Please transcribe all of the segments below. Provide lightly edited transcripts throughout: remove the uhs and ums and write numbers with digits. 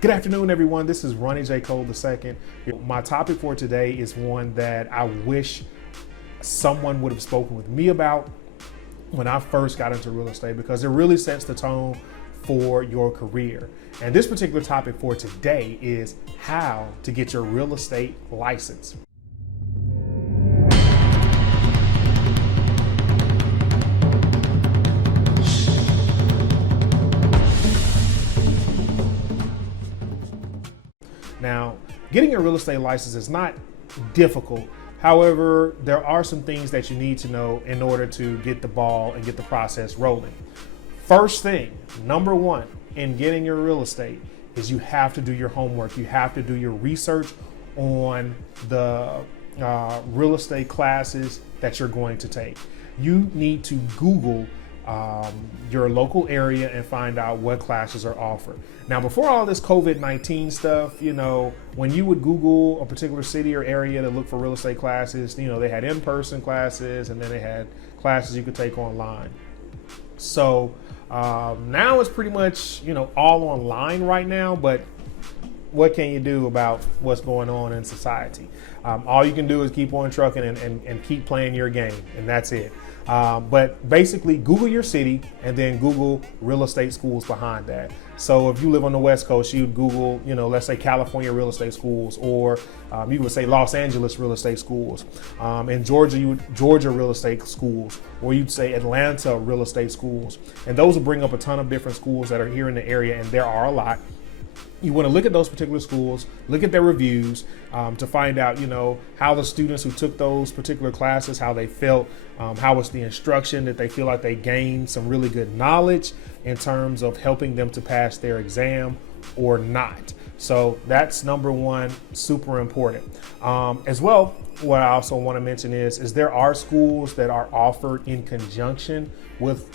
Good afternoon, everyone. This is Ronnie J. Cole II. My topic for today is one that I wish someone would have spoken with me about when I first got into real estate, because it really sets the tone for your career. And this particular topic for today is how to get your real estate license. Now, getting your real estate license is not difficult. However, there are some things that you need to know in order to get the ball and get the process rolling. First thing, number one, in getting your real estate is you have to do your homework. You have to do your research on the real estate classes that you're going to take. You need to Google your local area and find out what classes are offered. Now, before all this COVID-19 stuff, when you would Google a particular city or area to look for real estate classes, they had in-person classes and then they had classes you could take online. So now it's pretty much, all online right now, but what can you do about what's going on in society? All you can do is keep on trucking and keep playing your game, and that's it. But basically, Google your city and then Google real estate schools behind that. So if you live on the West Coast, you'd Google, let's say California real estate schools, or you would say Los Angeles real estate schools. In Georgia, Georgia real estate schools, or you'd say Atlanta real estate schools. And those will bring up a ton of different schools that are here in the area, and there are a lot. You want to look at those particular schools, look at their reviews to find out, how the students who took those particular classes, how they felt, how was the instruction, that they feel like they gained some really good knowledge in terms of helping them to pass their exam or not. So that's number one, super important. As well, what I also want to mention is there are schools that are offered in conjunction with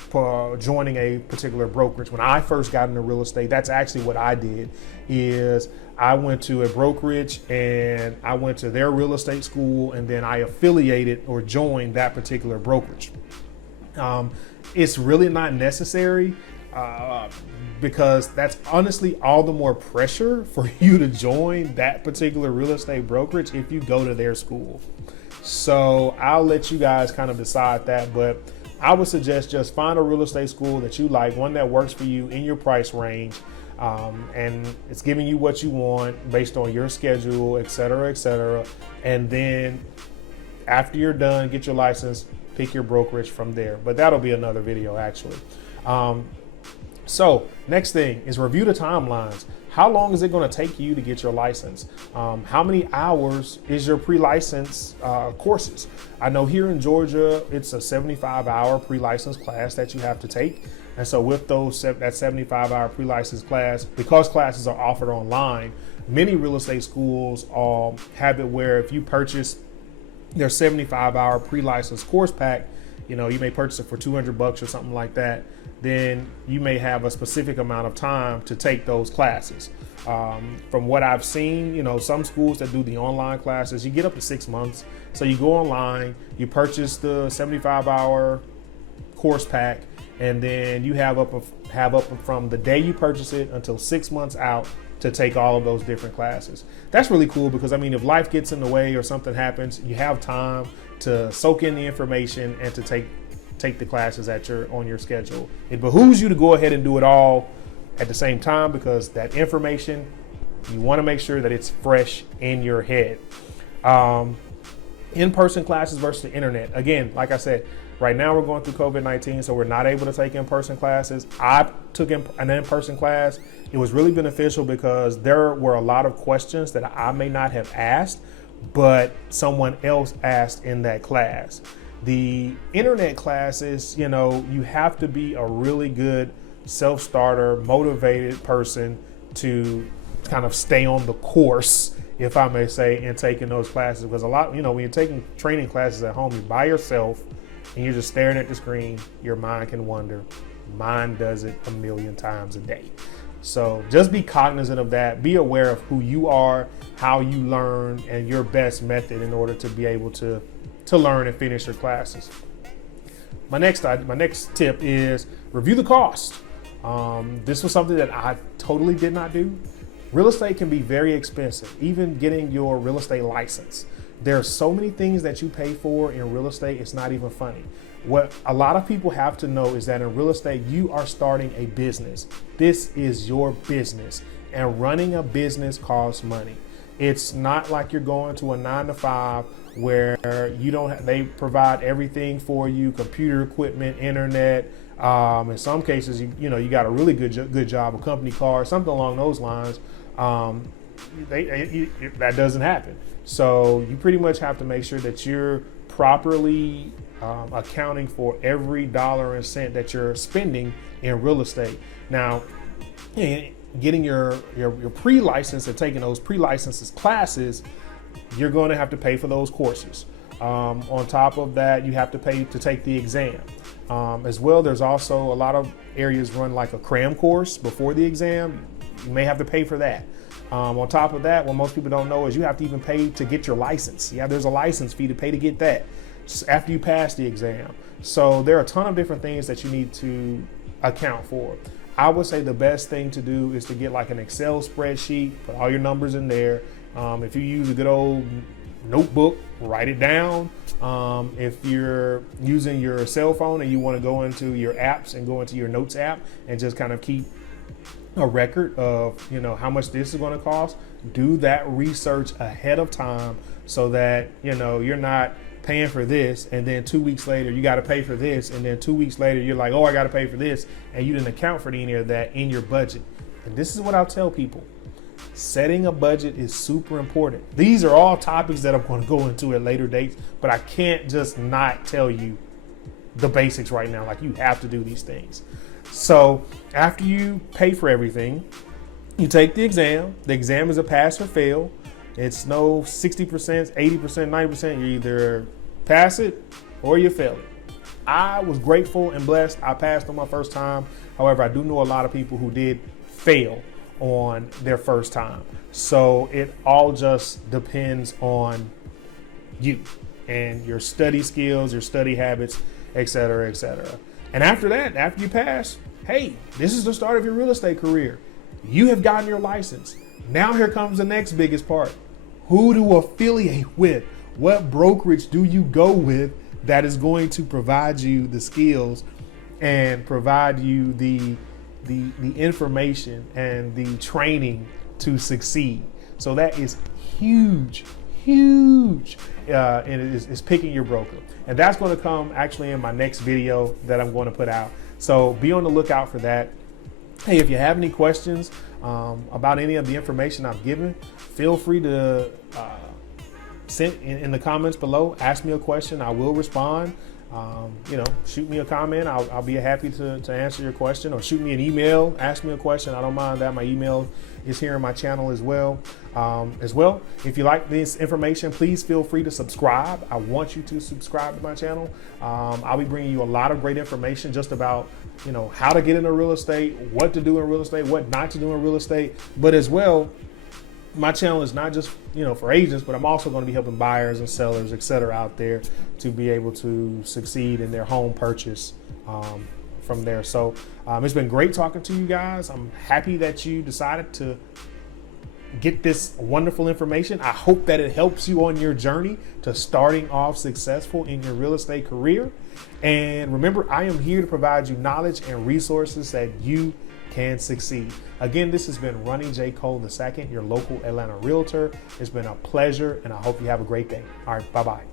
joining a particular brokerage. When I first got into real estate, that's actually what I did. Is I went to a brokerage and I went to their real estate school, and then I affiliated or joined that particular brokerage. It's really not necessary because that's honestly all the more pressure for you to join that particular real estate brokerage if you go to their school. So I'll let you guys kind of decide that, but I would suggest just find a real estate school that you like, one that works for you in your price range, and it's giving you what you want based on your schedule, et cetera, et cetera. And then after you're done, get your license, pick your brokerage from there. But that'll be another video actually. So next thing is review the timelines. How long is it going to take you to get your license? How many hours is your pre-license courses? I know here in Georgia, it's a 75-hour pre-license class that you have to take. And so with that 75-hour pre-license class, because classes are offered online, many real estate schools have it where if you purchase their 75-hour pre-license course pack, you may purchase it for $200 or something like that, then you may have a specific amount of time to take those classes. From what I've seen, some schools that do the online classes, you get up to 6 months. So you go online, you purchase the 75-hour course pack, and then you have up from the day you purchase it until 6 months out to take all of those different classes. That's really cool because, if life gets in the way or something happens, you have time to soak in the information and to take the classes on your schedule. It behooves you to go ahead and do it all at the same time, because that information, you want to make sure that it's fresh in your head. In-person classes versus the internet. Again, like I said, right now we're going through COVID-19, so we're not able to take in-person classes. I took an in-person class. It was really beneficial because there were a lot of questions that I may not have asked, but someone else asked in that class. The internet classes, you have to be a really good self-starter, motivated person to kind of stay on the course, if I may say, in taking those classes. Because a lot, when you're taking training classes at home, you're by yourself and you're just staring at the screen, your mind can wander. Mine does it a million times a day. So just be cognizant of that. Be aware of who you are, how you learn, and your best method in order to be able to learn and finish your classes. My next tip is review the cost. This was something that I totally did not do. Real estate can be very expensive, even getting your real estate license. There are so many things that you pay for in real estate, it's not even funny. What a lot of people have to know is that in real estate, you are starting a business. This is your business, and running a business costs money. It's not like you're going to a 9-to-5 where you don't. They provide everything for you: computer equipment, internet. In some cases, you got a really good job, a company car, something along those lines. That doesn't happen. So you pretty much have to make sure that you're properly accounting for every dollar and cent that you're spending in real estate. Now, getting your pre-license and taking those pre-licenses classes, you're going to have to pay for those courses. On top of that, you have to pay to take the exam. As well, there's also a lot of areas run like a cram course before the exam. You may have to pay for that. On top of that, what most people don't know is you have to even pay to get your license. Yeah, there's a license fee to pay to get that after you pass the exam. So there are a ton of different things that you need to account for. I would say the best thing to do is to get like an Excel spreadsheet, put all your numbers in there. If you use a good old notebook, write it down. If you're using your cell phone and you want to go into your apps and go into your notes app and just kind of keep a record of how much this is going to cost, do that research ahead of time so that you're not paying for this and then 2 weeks later you got to pay for this, and then 2 weeks later you're like, oh, I got to pay for this, and you didn't account for any of that in your budget. And this is what I'll tell people: setting a budget is super important. These are all topics that I'm going to go into at later dates, but I can't just not tell you the basics right now. Like, you have to do these things. So after you pay for everything, you take the exam. The exam is a pass or fail. It's no 60%, 80%, 90%. You either pass it or you fail it. I was grateful and blessed. I passed on my first time. However, I do know a lot of people who did fail on their first time. So it all just depends on you and your study skills, your study habits, et cetera, et cetera. And after that, after you pass, hey, this is the start of your real estate career. You have gotten your license. Now here comes the next biggest part. Who to affiliate with? What brokerage do you go with that is going to provide you the skills and provide you the information and the training to succeed? So that is huge. And it's picking your broker. And that's going to come actually in my next video that I'm going to put out. So be on the lookout for that. Hey, if you have any questions about any of the information I've given, feel free to send in the comments below. Ask me a question. I will respond. Shoot me a comment. I'll be happy to answer your question, or shoot me an email. Ask me a question. I don't mind that. My email is here in my channel as well. If you like this information, please feel free to subscribe. I want you to subscribe to my channel. I'll be bringing you a lot of great information just about how to get into real estate, what to do in real estate, what not to do in real estate. But as well, my channel is not just for agents, but I'm also going to be helping buyers and sellers, etc., out there to be able to succeed in their home purchase from there. So it's been great talking to you guys. I'm happy that you decided to get this wonderful information. I hope that it helps you on your journey to starting off successful in your real estate career. And remember, I am here to provide you knowledge and resources that you can succeed. Again, this has been Ronnie J. Cole II, your local Atlanta realtor. It's been a pleasure, and I hope you have a great day. All right, bye-bye.